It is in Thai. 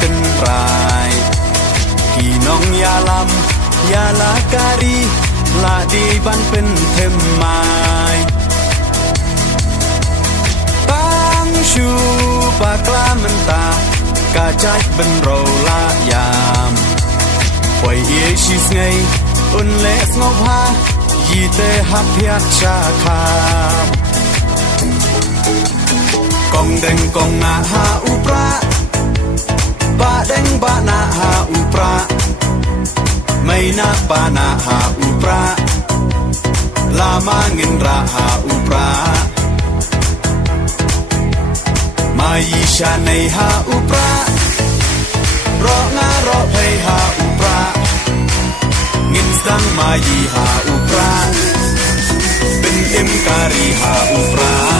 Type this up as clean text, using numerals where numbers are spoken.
ตึนรายพี่น้องยาลำยาลาการีลาดีบันเป็นเทมไม้ตั้งชูปากลามันตากาใจเป็นเราลายามปล่อยเอชิสไงอุ่นเล็กงบฮายีเตหับเพียชาคามกองเด้งกองนาหาอุปราบาเด้งบานาหาอุปราไม่นาบานาหาอุปราลามาเงินราหาอุปรามายีชาในหาอุปรารองารอเพยหาอุปราเงินสังมายีหาอุปราเป็นเอ็มการีหาอุปรา